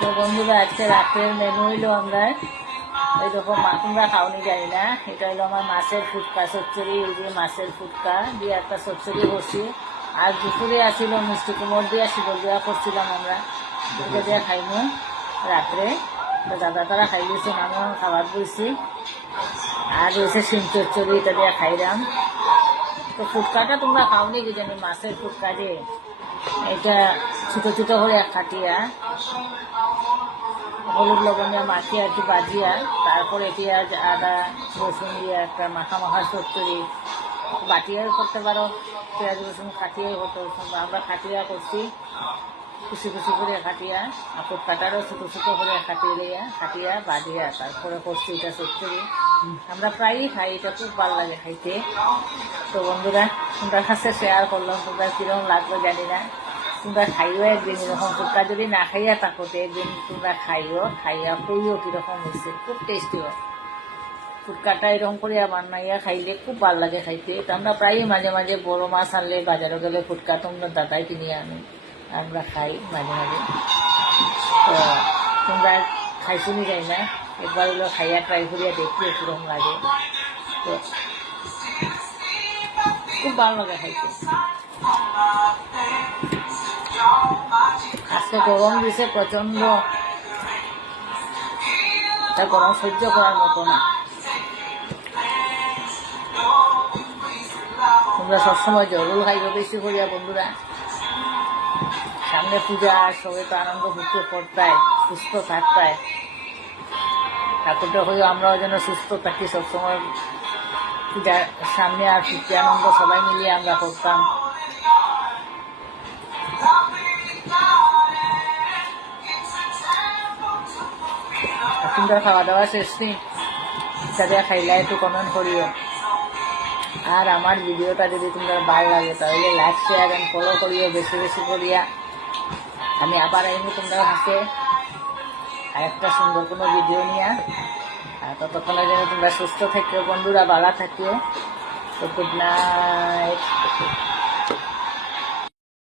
তো বন্ধুরা আজকে রাত্রের মেনু হইলো আমরা এইরকম তোমরা খাওনি জানি না, এটা হলো আমার মাছের ফুটকা চচ্চড়ি। এই যে মাছের ফুটকা দিয়ে একটা চচ্চড়ি করছি। আর দুপুরে আসিল মিষ্টি কুমড় দিয়ে শিবল দেওয়া করছিলাম আমরা, এটা দিয়ে খাইমু রাত্রে। তো দাদা তারা খাই দিয়েছে, আমিও খাবার বইছি। আর রয়েছে শিম চচ্চড়ি, এটা দিয়ে খাইলাম। তো ফুটকাটা তোমরা খাওনি কি জানি, মাছের ফুটকা যে এটা ছোটো ছোটো করে কাটিয়া হলুদ লবণ দিয়ে মাখিয়ে একটু বাজিয়া, তারপরে পেঁয়াজ আদা রসুন দিয়ে একটা মাখা মাখা চচ্চড়ি বাটিয়াও করতে পারো, পেঁয়াজ রসুন কাটিয়াই হতো, আমরা কাটিয়া করছি, কুচি কুচি করে কাটিয়া। আর ফুটকাটারও ছোটো ছোটো করে কাটিয়া বাজিয়া তারপরে করছি এটা চচ্চড়ি। আমরা প্রায়ই খাই, এটা খুব ভালো লাগে খাইতে। তো বন্ধুরা তোমরা কাছে শেয়ার করলাম, তোমরা কীরকম লাগলো জানি না। তোমরা খাইও একদিন এরকম ফুটকা, যদি না খাইয়া থাকো একদিন তোমরা খাইয়া কইও কীরকম হয়েছে, খুব টেস্টি হয় ফুটকাটা। এরকম করে বানাইয়া খাইলে খুব ভালো লাগে খাইতে। তো আমরা প্রায়ই মাঝে মাঝে বড় মাছ আনলে বাজারে গেলে ফুটকা তোমরা দাদাই কিনে আনো, আমরা খাই মাঝে মাঝে। তো তোমরা খাইছো নি যাই না, একবার হলো খাইয়া ট্রাই করিয়া দেখিও কীরকম লাগে। তো খুব ভালো লাগে খাইতে। আজকে গরম দিছে প্রচন্ড, তা গরম সহ্য করার মতো না। তোমরা সবসময় জরুর খাইবে বেশি করিয়া বন্ধুরা, সামনে পূজা, সবাই তো আনন্দ ফুর্তি করতায়, সুস্থ থাকতায়। ঠাকুরটা হয়েও আমরাও যেন সুস্থ থাকি সবসময়, পূজার সামনে আর ফুর্তি আনন্দ সবাই মিলিয়ে আমরা করতাম। তোমরা খাওয়া দাওয়া শেষ নি, তাদের খাইলে একটু কমেন্ট করিও। আর আমার ভিডিওটা যদি তোমরা ভালো লাগে তাহলে লাইক শেয়ার অ্যান্ড ফলো করিও বেশি বেশি করিয়া। আমি আবার আইনি তোমরা হাসে আরেকটা সুন্দর কোনো ভিডিও নিয়ে। আর ততক্ষণে যেন তোমরা সুস্থ থাকিও বন্ধুরা, ভালো থাকিও। তো গুড নাইট।